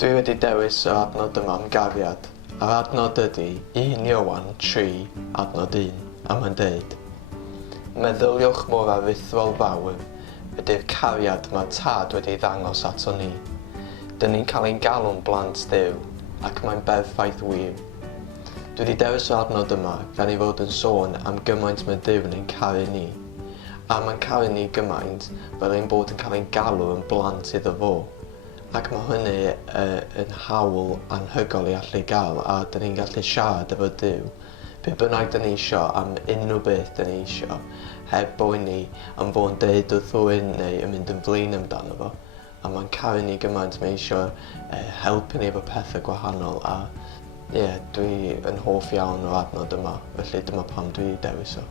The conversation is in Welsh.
Dwi wedi dewis o adnod yma am Cariad. A'r adnod ydy 1 Ioan 3 adnod 1, a mae'n deud: Meddyliwch mor aruthrol fawr ydy'r cariad mae tad wedi ddangos ato ni. Dyn ni'n cael ein galw'n blant Dduw, ac mae'n berffaith wir. Dwi wedi dewis o adnod yma gan ei fod yn sôn am gymaint mae Dduw yn caru ni. A mae'n caru ni gymaint fel ein bod yn cael ein galw yn blant iddo fo. Ac mae hynny yn hawl anhygol i allu gael, a dyn ni'n gallu siarad efo Duw pe bynnag dyn ni isio am unrhyw beth dyn ni isio, heb bod ni am fod yn deud wrth rhywun neu yn mynd yn flin amdano fo. A mae'n caru ni gymaint, mae eisiau helpu ni efo pethau gwahanol, a dwi yn hoff iawn o'r adnod yma, felly dyma pam dwi dewis o.